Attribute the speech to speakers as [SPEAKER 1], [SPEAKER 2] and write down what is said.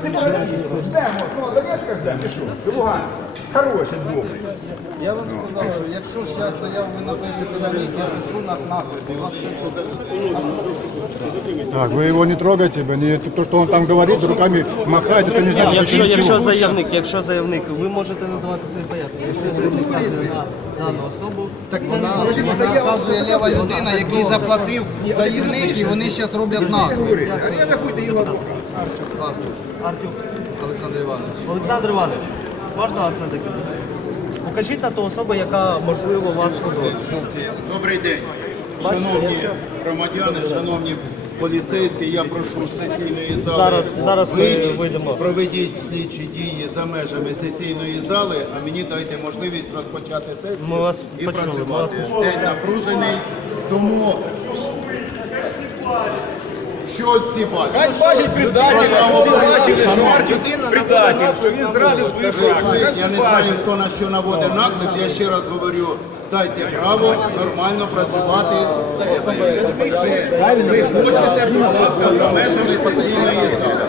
[SPEAKER 1] Ждемо, ну, Донецька ждемо, і що? Друга. Хороший двох.
[SPEAKER 2] Я вам сказав, що якщо зараз заяву ви напишете на мій, я пишу на наклеп, і вас
[SPEAKER 3] Так, вы его не трогайте, то, что он там говорит, руками махает, это не значит, что
[SPEAKER 4] Якщо заявник, ви можете надавати свої пояснення. Якщо заявник вказує на дану особу,
[SPEAKER 2] так це не вказує лева людина, який заплатив заявник, і вони зараз роблять наклеп.
[SPEAKER 1] А я рахуйте його адвокат.
[SPEAKER 4] Артюк
[SPEAKER 2] Олександр Іванович.
[SPEAKER 4] Олександр Іванович, можна вас на декілька секунд? Покажіть на ту особу, яка, можливо, вас подобає.
[SPEAKER 5] Добрий день, шановні громадяни, шановні поліцейські, я прошу з сесійної зали,
[SPEAKER 4] Зараз ми
[SPEAKER 5] вийдіть,
[SPEAKER 4] вийдемо.
[SPEAKER 5] проведіть слідчі дії за межами сесійної зали, а мені дайте можливість розпочати сесію
[SPEAKER 4] Ми вас
[SPEAKER 5] і
[SPEAKER 4] почули,
[SPEAKER 5] працювати.
[SPEAKER 4] ми вас почули.
[SPEAKER 5] День напружений, тому що ці бачать?
[SPEAKER 1] Бачить предателя, що всі бачили, що Артюк предатель, що він зрадив свою фракцію.
[SPEAKER 5] Я не знаю, хто на що наводить наклеп, я ще раз говорю, дайте право нормально працювати. Ви хочете, будь ласка, за межами сесійної зали.